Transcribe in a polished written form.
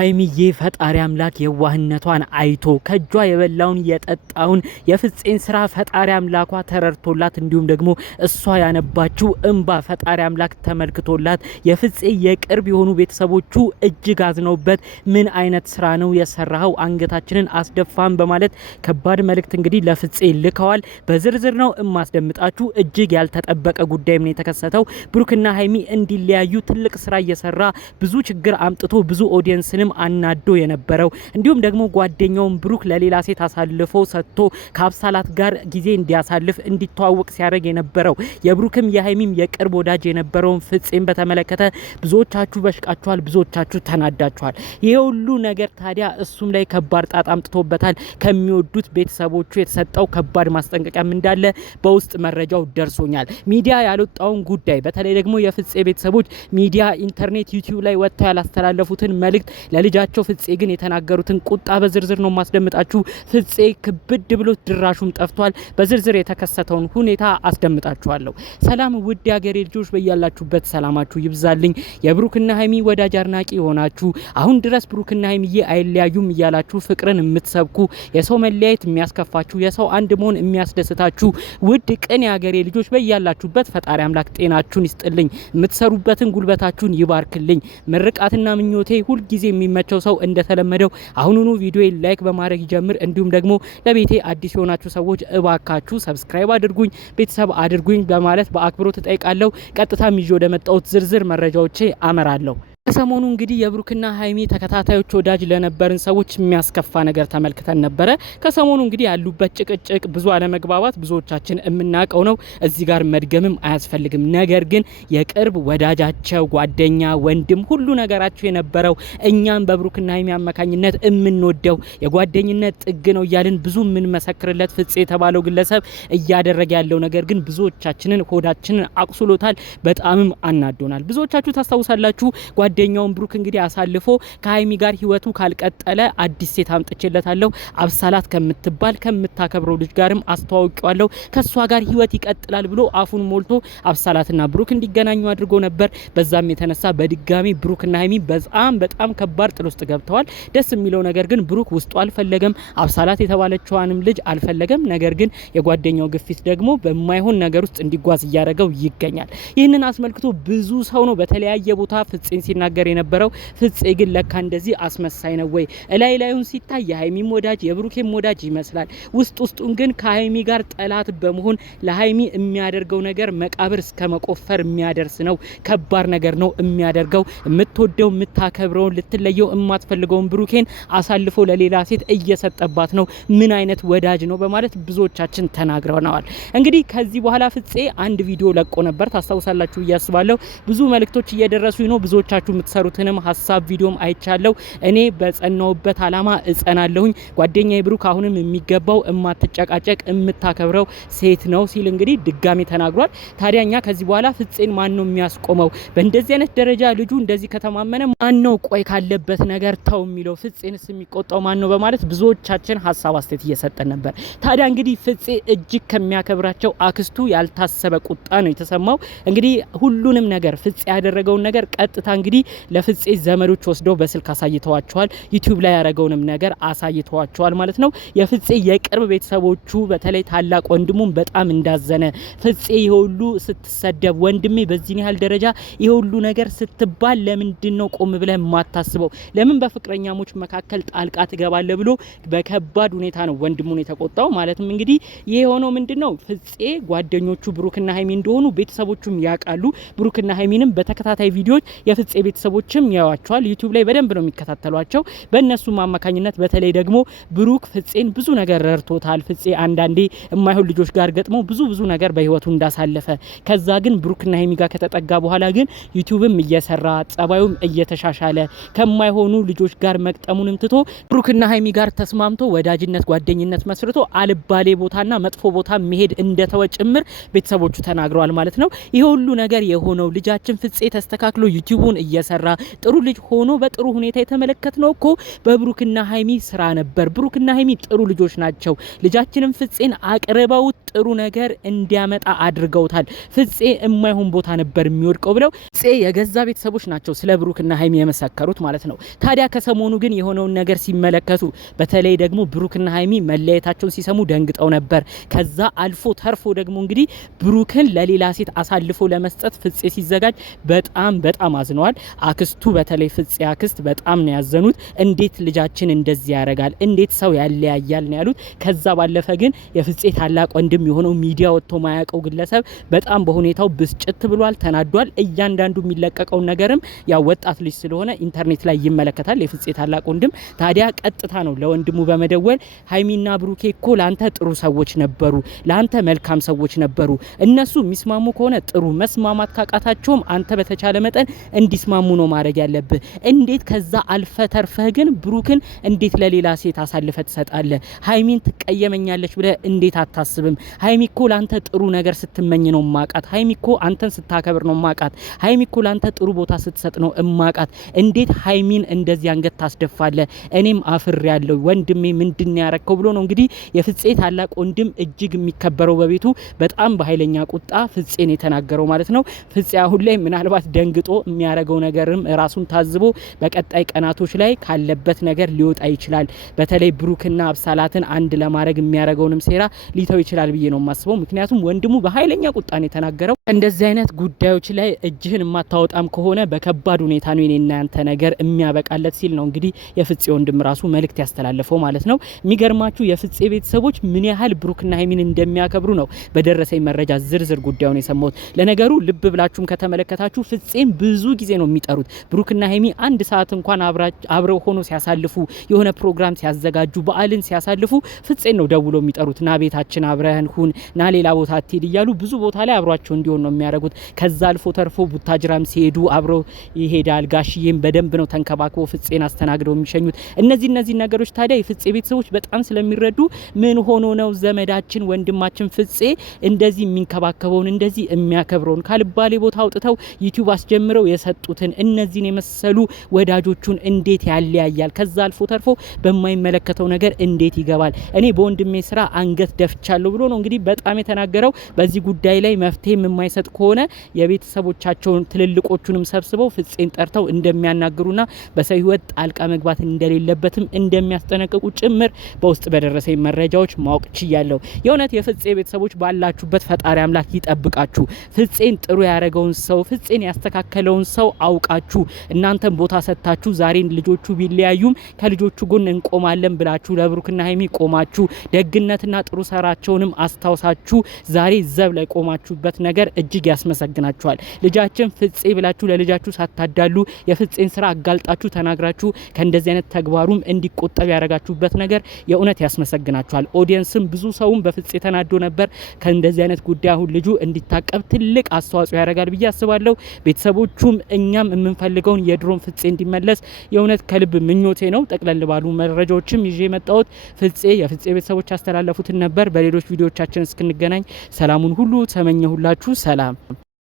ሀይሚዬ ፈጣሪ አምላክ የዋህነቷን አይቶ ከጇ የበላውን የጠጣውን የፍፄን ስራ ፈጣሪ አምላኳ ተረድቶላት እንዲሁም ደግሞ እሷ ያነባችው እንባ ፈጣሪ አምላክ ተመልክቶላት የፍፄ የቅርብ የሆኑ ቤተሰቦቹ እጅግ አዝነውበት ምን አይነት ስራ ነው የሰራው አንገታችንን አስደፋን በማለት ከባድ መልእክት እንግዲህ ለፍፄ ልከዋል። በዝርዝር ነው እማስደምጣችሁ። እጅግ ያልተጠበቀ ጉዳይ ምን የተከሰተው ብሩክና ሀይሚ እንዲለያዩ ትልቅ ስራ እየሰራ ብዙ ችግር አምጥቶ ብዙ ኦዲየንስንም አናዶ የነበረው እንዲሁም ደግሞ ጓደኛውን ብሩክ ለሌላ ሴት አሳልፎ ሰጥቶ ከአብሳላት ጋር ጊዜ እንዲያሳልፍ እንዲተዋወቅ ሲያደርግ የነበረው የብሩክም የሀይሚም የቅርብ ወዳጅ የነበረውን ፍፄም በተመለከተ ብዙዎቻችሁ በሽቃችኋል፣ ብዙዎቻችሁ ተናዳችኋል። ይሄ ሁሉ ነገር ታዲያ እሱም ላይ ከባድ ጣጣ አምጥቶበታል። ከሚወዱት ቤተሰቦቹ የተሰጠው ከባድ ማስጠንቀቂያም እንዳለ በውስጥ መረጃው ደርሶኛል። ሚዲያ ያልወጣውን ጉዳይ በተለይ ደግሞ የፍፄ ቤተሰቦች ሚዲያ ኢንተርኔት ዩቲዩብ ላይ ወጥተው ያላስተላለፉትን መልእክት ለልጃቸው ፍፄ ግን የተናገሩትን ቁጣ በዝርዝር ነው ማስደምጣችሁ። ፍፄ ክብድ ብሎ ድራሹም ጠፍቷል። በዝርዝር የተከሰተውን ሁኔታ አስደምጣችኋለሁ። ሰላም ውድ ያገሬ ልጆች በያላችሁበት ሰላማችሁ ይብዛልኝ። የብሩክና ሀይሚ ወዳጅ አድናቂ ሆናችሁ አሁን ድረስ ብሩክና ሀይሚዬ አይለያዩም እያላችሁ ፍቅርን የምትሰብኩ የሰው መለያየት የሚያስከፋችሁ የሰው አንድ መሆን የሚያስደስታችሁ ውድ ቅን ያገሬ ልጆች በያላችሁበት ፈጣሪ አምላክ ጤናችሁን ይስጥልኝ። የምትሰሩበትን ጉልበታችሁን ይባርክልኝ። ምርቃትና ምኞቴ ሁል ጊዜ የሚመቸው ሰው እንደተለመደው አሁኑኑ ቪዲዮ ላይክ በማድረግ ይጀምር። እንዲሁም ደግሞ ለቤቴ አዲስ የሆናችሁ ሰዎች እባካችሁ ሰብስክራይብ አድርጉኝ፣ ቤተሰብ አድርጉኝ በማለት በአክብሮት እጠይቃለሁ። ቀጥታ ይዤ ወደ መጣሁት ዝርዝር መረጃዎቼ አመራለሁ። ከሰሞኑ እንግዲህ የብሩክና ሀይሚ ተከታታዮች ወዳጅ ለነበርን ሰዎች የሚያስከፋ ነገር ተመልክተን ነበረ። ከሰሞኑ እንግዲህ ያሉበት ጭቅጭቅ፣ ብዙ አለመግባባት ብዙዎቻችን የምናውቀው ነው። እዚህ ጋር መድገምም አያስፈልግም። ነገር ግን የቅርብ ወዳጃቸው ጓደኛ፣ ወንድም ሁሉ ነገራቸው የነበረው እኛም በብሩክና ሀይሚ አማካኝነት የምንወደው የጓደኝነት ጥግ ነው እያልን ብዙ የምንመሰክርለት ፍፄ የተባለው ግለሰብ እያደረገ ያለው ነገር ግን ብዙዎቻችንን ሆዳችንን አቁስሎታል። በጣምም አናዶናል። ብዙዎቻችሁ ታስታውሳላችሁ ጓደኛውን ብሩክ እንግዲህ አሳልፎ ከሀይሚ ጋር ህይወቱ ካልቀጠለ አዲስ ሴት አምጥቼለታለሁ፣ አብሳላት ከምትባል ከምታከብረው ልጅ ጋርም አስተዋውቀዋለሁ፣ ከሷ ጋር ህይወት ይቀጥላል ብሎ አፉን ሞልቶ አብሳላትና ብሩክ እንዲገናኙ አድርጎ ነበር። በዛም የተነሳ በድጋሚ ብሩክና ሀይሚ በጣም ከባድ ጥል ውስጥ ገብተዋል። ደስ የሚለው ነገር ግን ብሩክ ውስጡ አልፈለገም፣ አብሳላት የተባለችዋንም ልጅ አልፈለገም። ነገር ግን የጓደኛው ግፊት ደግሞ በማይሆን ነገር ውስጥ እንዲጓዝ እያደረገው ይገኛል። ይህንን አስመልክቶ ብዙ ሰው ነው በተለያየ ቦታ ፍፄን ሲናገር የነበረው። ፍፄ ግን ለካ እንደዚህ አስመሳይ ነው ወይ? እላይ ላዩን ሲታይ የሀይሚም ወዳጅ የብሩኬም ወዳጅ ይመስላል። ውስጡን ግን ከሀይሚ ጋር ጠላት በመሆን ለሀይሚ የሚያደርገው ነገር መቃብር እስከ መቆፈር የሚያደርስ ነው። ከባድ ነገር ነው የሚያደርገው። የምትወደው የምታከብረውን ልትለየው የማትፈልገውን ብሩኬን አሳልፎ ለሌላ ሴት እየሰጠባት ነው። ምን አይነት ወዳጅ ነው በማለት ብዙዎቻችን ተናግረናል። እንግዲህ ከዚህ በኋላ ፍፄ አንድ ቪዲዮ ለቆ ነበር፣ ታስታውሳላችሁ እያስባለሁ። ብዙ መልእክቶች እየደረሱ ነው። ብዙዎቻችሁ የምትሰሩትንም ሀሳብ ቪዲዮም አይቻለሁ። እኔ በጸናውበት አላማ እጸናለሁኝ። ጓደኛዬ ብሩክ አሁንም የሚገባው እማትጨቃጨቅ የምታከብረው ሴት ነው ሲል እንግዲህ ድጋሚ ተናግሯል። ታዲያኛ ከዚህ በኋላ ፍፄን ማን ነው የሚያስቆመው? በእንደዚህ አይነት ደረጃ ልጁ እንደዚህ ከተማመነ ማን ነው ቆይ ካለበት ነገር ተው የሚለው? ፍፄንስ የሚቆጣው ማን ነው በማለት ብዙዎቻችን ሀሳብ አስተያየት እየሰጠን ነበር። ታዲያ እንግዲህ ፍፄ እጅግ ከሚያከብራቸው አክስቱ ያልታሰበ ቁጣ ነው የተሰማው። እንግዲህ ሁሉንም ነገር ፍፄ ያደረገውን ነገር ቀጥታ እንግዲህ ለፍፄ ዘመዶች ወስደው በስልክ አሳይተዋቸዋል። ዩቲዩብ ላይ ያደረገውን ነገር አሳይተዋቸዋል ማለት ነው። የፍፄ የቅርብ ቤተሰቦቹ በተለይ ታላቅ ወንድሙም በጣም እንዳዘነ፣ ፍፄ ይሁሉ ስትሰደብ ወንድሜ በዚህ ያህል ደረጃ ይሁሉ ነገር ስትባል ለምንድን ነው ቆም ብለህ የማታስበው? ለምን በፍቅረኛሞች መካከል ጣልቃ ትገባለህ ብሎ በከባድ ሁኔታ ነው ወንድሙን የተቆጣው። ማለትም እንግዲህ ይሄ የሆነው ምንድነው ፍፄ ጓደኞቹ ብሩክና ሀይሚ እንደሆኑ ቤተሰቦቹም ያውቃሉ። ብሩክና ሀይሚንም በተከታታይ ቪዲዮዎች የፍፄ ቤተሰቦችም ያዋቸዋል። ዩቲዩብ ላይ በደንብ ነው የሚከታተሏቸው። በእነሱም አማካኝነት በተለይ ደግሞ ብሩክ ፍፄን ብዙ ነገር ረድቶታል። ፍፄ አንዳንዴ የማይሆን ልጆች ጋር ገጥሞ ብዙ ነገር በህይወቱ እንዳሳለፈ፣ ከዛ ግን ብሩክና ሀይሚ ጋር ከተጠጋ በኋላ ግን ዩቲዩብም እየሰራ ጸባዩም እየተሻሻለ ከማይሆኑ ልጆች ጋር መቅጠሙንም ትቶ ብሩክና ሀይሚ ጋር ተስማምቶ ወዳጅነት ጓደኝነት መስርቶ አልባሌ ቦታና መጥፎ ቦታ መሄድ እንደተወ ጭምር ቤተሰቦቹ ተናግረዋል ማለት ነው። ይሄ ሁሉ ነገር የሆነው ልጃችን ፍፄ ተስተካክሎ ዩቲዩቡን እየሰራ ጥሩ ልጅ ሆኖ በጥሩ ሁኔታ የተመለከትነው እኮ በብሩክና ሀይሚ ስራ ነበር። ብሩክና ሀይሚ ጥሩ ልጆች ናቸው። ልጃችንን ፍፄን አቅርበው ጥሩ ነገር እንዲያመጣ አድርገውታል። ፍፄ የማይሆን ቦታ ነበር የሚወድቀው ብለው ፍፄ የገዛ ቤተሰቦች ናቸው ስለ ብሩክና ሀይሚ የመሰከሩት ማለት ነው። ታዲያ ከሰሞኑ ግን የሆነውን ነገር ሲመለከቱ በተለይ ደግሞ ብሩክና ሀይሚ መለያየታቸውን ሲሰሙ ደንግጠው ነበር። ከዛ አልፎ ተርፎ ደግሞ እንግዲህ ብሩክን ለሌላ ሴት አሳልፎ ለመስጠት ፍፄ ሲዘጋጅ በጣም አዝነዋል። አክስቱ በተለይ ፍፄ አክስት በጣም ነው ያዘኑት። እንዴት ልጃችን እንደዚህ ያደርጋል? እንዴት ሰው ያለያያል ነው ያሉት። ከዛ ባለፈ ግን የፍፄ ታላቅ ወንድም የሆነው ሚዲያ ወጥቶ ማያውቀው ግለሰብ በጣም በሁኔታው ብስጭት ብሏል፣ ተናዷል። እያንዳንዱ የሚለቀቀው ነገርም ያው ወጣት ልጅ ስለሆነ ኢንተርኔት ላይ ይመለከታል የፍፄ ታላቅ ወንድም። ታዲያ ቀጥታ ነው ለወንድሙ በመደወል ሀይሚና ብሩኬ እኮ ላንተ ጥሩ ሰዎች ነበሩ፣ ላንተ መልካም ሰዎች ነበሩ። እነሱ የሚስማሙ ከሆነ ጥሩ፣ መስማማት ካቃታቸውም አንተ በተቻለ መጠን እንዲስማሙ ነው ማድረግ ያለብህ። እንዴት ከዛ አልፈ ተርፈህ ግን ብሩክን እንዴት ለሌላ ሴት አሳልፈ ትሰጣለህ? ሀይሚን ትቀየመኛለች ብለህ እንዴት አታስብም? ሀይሚ እኮ ላንተ ጥሩ ነገር ስትመኝ ነው ማቃት። ሀይሚ እኮ አንተን ስታከብር ነው ማቃት። ሀይሚ እኮ ላንተ ጥሩ ቦታ ስትሰጥ ነው እማቃት። እንዴት ሀይሚን እንደዚህ አንገት ታስደፋለህ? እኔም አፍር ያለው ወንድሜ ምንድን ያረከው ብሎ ነው እንግዲህ የፍፄ ታላቅ ወንድም እጅግ የሚከበረው በቤቱ በጣም በኃይለኛ ቁጣ ፍፄን የተናገረው ማለት ነው። ፍፄ አሁን ላይ ምናልባት ደንግጦ የሚያረገው ነገርም ራሱን ታዝቦ በቀጣይ ቀናቶች ላይ ካለበት ነገር ሊወጣ ይችላል። በተለይ ብሩክና አብሳላትን አንድ ለማድረግ የሚያረገውንም ሴራ ሊተው ይችላል ብዬ ነው የማስበው። ምክንያቱም ወንድሙ በኃይለኛ ቁጣን የተናገረው እንደዚህ አይነት ጉዳዮች ላይ እጅህን የማታወጣም ከሆነ በከባድ ሁኔታ ነው የኔና ያንተ ነገር የሚያበቃለት ሲል ነው እንግዲህ የፍፄ ወንድም ራሱ መልእክት ያስተላለፈው ማለት ነው። የሚገርማችሁ የፍፄ ቤተሰቦች ምን ያህል ብሩክና ሀይሚን እንደሚያከብሩ ነው በደረሰኝ መረጃ ዝርዝር ጉዳዩን የሰማሁት። ለነገሩ ልብ ብላችሁም ከተመለከታችሁ ፍፄን ብዙ ጊዜ ነው የሚጠሩት። ብሩክና ሀይሚ አንድ ሰዓት እንኳን አብረው ሆኖ ሲያሳልፉ፣ የሆነ ፕሮግራም ሲያዘጋጁ፣ በዓልን ሲያሳልፉ ፍፄን ነው ደውሎ የሚጠሩት። ና ቤታችን አብረህን ሁን፣ ና ሌላ ቦታ አትሄድ እያሉ ብዙ ቦታ ላይ አብሯቸው እንዲሆን ነው የሚያደርጉት። ከዛ አልፎ ተርፎ ቡታጅራም ሲሄዱ አብረው ይሄዳል። ጋሽዬም በደንብ ነው ተንከባክቦ ፍፄን አስተናግደው የሚሸኙት። እነዚህ ነገሮች ታዲያ የፍፄ ቤተሰቦች በጣም ስለሚረዱ ምን ሆኖ ነው ዘመዳችን ወንድማችን ፍፄ እንደዚህ የሚንከባከበውን እንደዚህ የሚያከብረውን ካልባሌ ቦታ አውጥተው ዩቲዩብ አስጀምረው የሰጡትን እነዚህን የመሰሉ ወዳጆቹን እንዴት ያለያያል? ከዛ አልፎ ተርፎ በማይመለከተው ነገር እንዴት ይገባል? እኔ በወንድሜ ስራ አንገት ደፍቻለሁ ብሎ ነው እንግዲህ በጣም የተናገረው። በዚህ ጉዳይ ላይ መፍትሄ የማይሰጥ ከሆነ የቤተሰቦቻቸውን ትልልቆቹንም ሰብስበው ፍፄን ጠርተው እንደሚያናግሩና በሰው ህይወት ጣልቃ መግባት እንደሌለበትም እንደሚያስጠነቅቁ ጭምር በውስጥ በደረሰኝ መረጃዎች ማወቅ ችያለሁ። የእውነት የፍፄ ቤተሰቦች ባላችሁበት ፈጣሪ አምላክ ይጠብቃችሁ። ፍፄን ጥሩ ያደረገውን ሰው ፍፄን ያስተካከለውን ሰው አውቃችሁ እናንተም ቦታ ሰጥታችሁ ዛሬን ልጆቹ ቢለያዩም ከልጆቹ ጎን እንቆማለን ብላችሁ ለብሩክና ሀይሚ ቆማችሁ ደግነትና ጥሩ ሰራቸውንም አስታውሳችሁ ዛሬ ዘብ ላይ ቆማችሁበት ነገር እጅግ ያስመሰግናችኋል። ልጃችን ፍፄ ብላችሁ ለልጃችሁ ሳታዳሉ የፍፄን ስራ አጋልጣችሁ ተናግራችሁ ከእንደዚህ አይነት ተግባሩም እንዲቆጠብ ያደረጋችሁበት ነገር የእውነት ያስመሰግናችኋል። ኦዲየንስም ብዙ ሰውም በፍፄ ተናዶ ነበር። ከእንደዚህ አይነት ጉዳይ አሁን ልጁ እንዲታቀብ ትልቅ አስተዋጽኦ ያደርጋል ብዬ አስባለሁ። ቤተሰቦቹም እኛም የምንፈልገውን የድሮን ፍፄ እንዲመለስ የእውነት ከልብ ምኞቴ ነው። ጠቅለል ባሉ መረጃዎችም ይዤ የመጣሁት የፍፄ ቤተሰቦች ያስተላለፉትን ነበር። በሌሎች ቪዲዮዎቻችን እስክንገናኝ ሰላሙን ሁሉ ተመኘሁላችሁ። ሰላም